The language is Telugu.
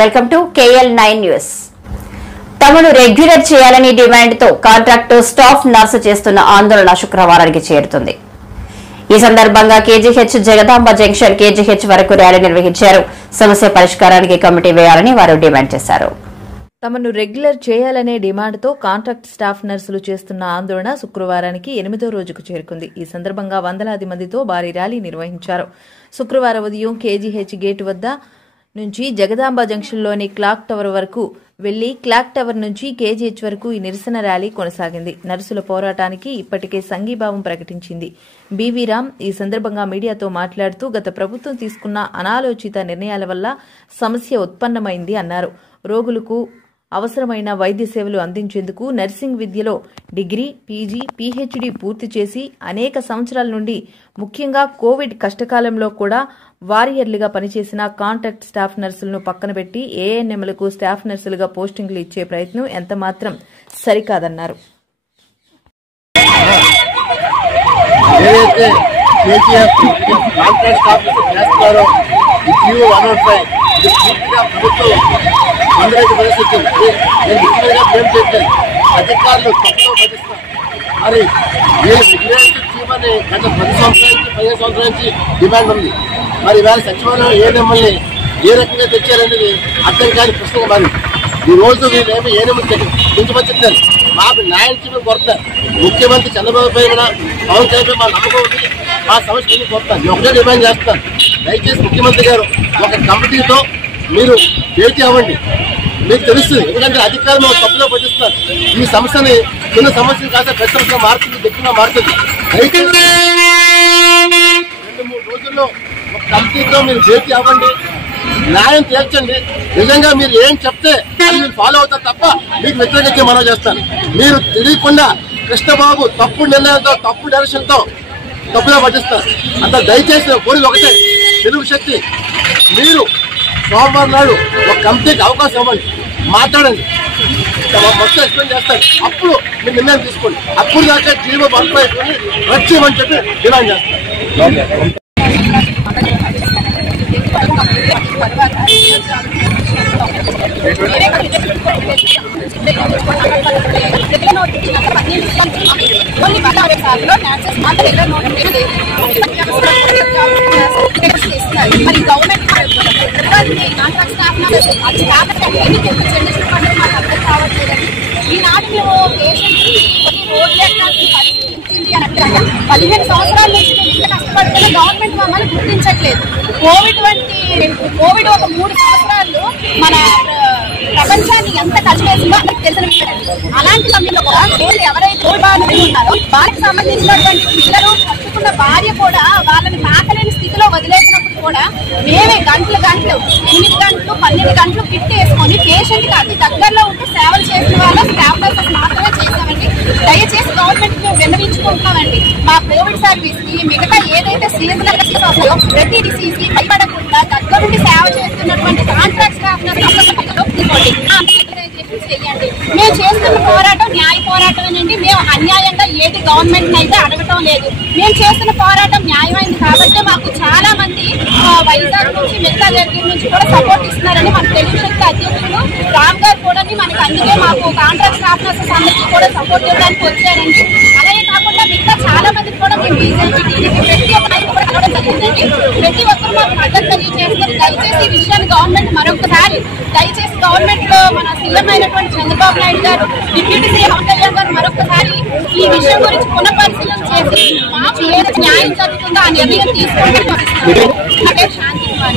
Welcome to KL9 news. తమను రెగ్యులర్ చేయాలని డిమాండ్తో కాంట్రాక్టు స్టాఫ్ నర్సు చేస్తున్న ఆందోళన శుక్రవారానికి చేరుతుంది. ఈ సందర్భంగా KGH జగదాంబ జంక్షన్ KGH వరకు ర్యాలీ నిర్వహించారు. సమస్య పరిష్కారానికి కమిటీ వేయాలని వారు డిమాండ్ చేశారు. తమను రెగ్యులర్ చేయాలనే డిమాండ్తో కాంట్రాక్ట్ స్టాఫ్ నర్సులు చేస్తున్న ఆందోళన శుక్రవారానికి 8వ రోజుకు చేరుకుంది. ఈ సందర్భంగా వందలాది మందితో భారీ ర్యాలీ నిర్వహించారు. శుక్రవారం ఉదయం KGH గేటు వద్ద నుంచి జగదాంబ జంక్షన్లోని క్లాక్ టవర్ వరకు వెళ్లి క్లాక్ టవర్ నుంచి KGH వరకు ఈ నిరసన ర్యాలీ కొనసాగింది. నర్సుల పోరాటానికి ఇప్పటికే సంఘీభావం ప్రకటించింది. బీవీ రామ్ ఈ సందర్భంగా మీడియాతో మాట్లాడుతూ గత ప్రభుత్వం తీసుకున్న అనాలోచిత నిర్ణయాల వల్ల సమస్య ఉత్పన్నమైంది అన్నారు. రోగులకు అవసరమైన వైద్య సేవలు అందించేందుకు నర్సింగ్ విద్యలో డిగ్రీ, PG, PhD పూర్తి చేసి అనేక సంవత్సరాల నుండి ముఖ్యంగా కోవిడ్ కష్టకాలంలో కూడా వారియర్లుగా పనిచేసిన కాంట్రాక్ట్ స్టాఫ్ నర్సులను పక్కన పెట్టి ANMలకు స్టాఫ్ నర్సులుగా పోస్టింగ్లు ఇచ్చే ప్రయత్నం ఎంతమాత్రం సరికాదన్నారు. అధికారులు తప్పులో పట్టిస్తున్నారు. మరి చేయమని గత 10 సంవత్సరాల నుంచి డిమాండ్ ఉంది. మరి ఇవాళ సచివాలయం ఏఎన్ఎంఎల్ని ఏ రకంగా తెచ్చారనేది అర్థం కాని పుస్తకం. మరి ఈ రోజు వీళ్ళేమో ఏఎన్ఎంఎల్ పెంచబడుతున్నారు. మాకు న్యాయం చేయడం కొడతారు. ముఖ్యమంత్రి చంద్రబాబు పై పవన్ కళ్యాణ్ మా నమ్మకం ఉంది. మా సమస్యలు కొడతారు. ఒకటే డిమాండ్ చేస్తాను, దయచేసి ముఖ్యమంత్రి గారు ఒక కమిటీతో మీరు భేటీ అవ్వండి. మీకు తెలుస్తుంది, ఎందుకంటే అధికారులు తప్పులో పట్టిస్తారు. ఈ సమస్యని చిన్న సమస్యలు కాస్త పెద్ద సమస్య మారుతుంది, గట్టిగా మారుతుంది. దయచేసి 2-3 రోజుల్లో ఒక కమిటీతో మీరు భేటీ అవ్వండి, న్యాయం తీర్చండి. నిజంగా మీరు ఏం చెప్తే అది మీరు ఫాలో అవుతారు తప్ప మీకు వ్యతిరేకంగా మనం చేస్తాను. మీరు తెలియకుండా కృష్ణబాబు తప్పుడు నిర్ణయంతో తప్పుడు డైరెక్షన్తో తప్పులో పట్టిస్తారు. అంత దయచేసి కోరిక ఒకటే, తెలుగు శక్తి మీరు సోమవారం నాడు ఒక కమిటీకి అవకాశం ఇవ్వండి, మాట్లాడండి, మొత్తం ఎక్స్ప్లెయిన్ చేస్తారు. అప్పుడు మీరు నిర్ణయం తీసుకోండి. అప్పుడు దాకా జీవో వర్క్ అయిపోయి రద్దు చేయమని చెప్పి డిమాండ్ చేస్తారు. మరి గవర్నమెంట్ కాంట్రాక్ట్ స్టాఫ్ అర్థం కావట్లేదని ఈనాడు మేము పేషెంట్స్ రోడ్లు ఎక్కాల్సిన పరిస్థితి ఇచ్చింది అని అంటే 15 సంవత్సరాల నుంచి మేము ఇంత కష్టపడుతున్న గవర్నమెంట్ మమ్మల్ని గుర్తించట్లేదు. కోవిడ్ ఒక 3 సంవత్సరాలు మన ప్రపంచాన్ని ఎంత కలిపేసిందో అందరికి తెలిసిన విషయం. అలాంటి సమయంలో కూడా ఎవరైతే ఉన్నారో వారికి సంబంధించినటువంటి పిల్లలు చదువుకున్న భార్య కూడా వాళ్ళని తాకలేని స్థితిలో వదిలేసినప్పుడు కూడా మేమే గంటలు 8 గంటలు 12 గంటలు కిట్ వేసుకొని పేషెంట్ కి అతి దగ్గరలో ఉంటూ సేవలు చేసిన వాళ్ళ స్టాఫ్ నర్సెస్ మాత్రమే చేసామండి. దయచేసి గవర్నమెంట్ మేము విన్నవించుకుంటున్నామండి. మా కోవిడ్ సర్వీస్ కి మిగతా ఏదైతే సీజనల్ డిసీజ్ వస్తాయో ప్రతి డిసీజ్ కి భయపడకుండా దగ్గర నుండి సేవ చేస్తున్నటువంటి కాంట్రాక్ట్ స్టాఫ్ నర్సెస్ చేయండి. మేము చేస్తున్న పోరాటం న్యాయ పోరాటమేనండి. మేము అన్యాయంగా ఏది గవర్నమెంట్ అయితే అడగటం లేదు. మేము చేస్తున్న పోరాటం న్యాయమైంది కాబట్టి మాకు చాలా మంది వైజాగ్ నుంచి మిగతా దగ్గర నుంచి కూడా సపోర్ట్ ఇస్తున్నారని మన తెలుగు శక్తి అధ్యక్షులు రామ్ గారు కూడా మనకి అందుకే మాకు కాంట్రాక్ట్ స్టాఫ్ నర్సెస్ అందరికీ కూడా సపోర్ట్ ఇవ్వడానికి వచ్చారండి. అలాగే కాకుండా మిగతా చాలా మందికి కూడా మేము BJP, TDP ప్రతి ఒక్క నాయకులు కూడా కలవడం జరిగిందండి. ప్రతి ఒక్కరు మాకు మద్దతు తెలియజేస్తారు. దయచేసి ఈ విషయాన్ని గవర్నమెంట్ మరొకసారి దయచేసి గవర్నమెంట్ లో మన సీఎం అయినటువంటి చంద్రబాబు నాయుడు గారు, డిప్యూటీ సీఎం పవన్ కళ్యాణ్ గారు మరొకసారి ఈ విషయం గురించి పునఃపరిశీలన చేసి మాకు ఏదైతే న్యాయం జరుగుతుందో ఆ నిర్ణయం తీసుకోవడానికి శాంతి కుమార్.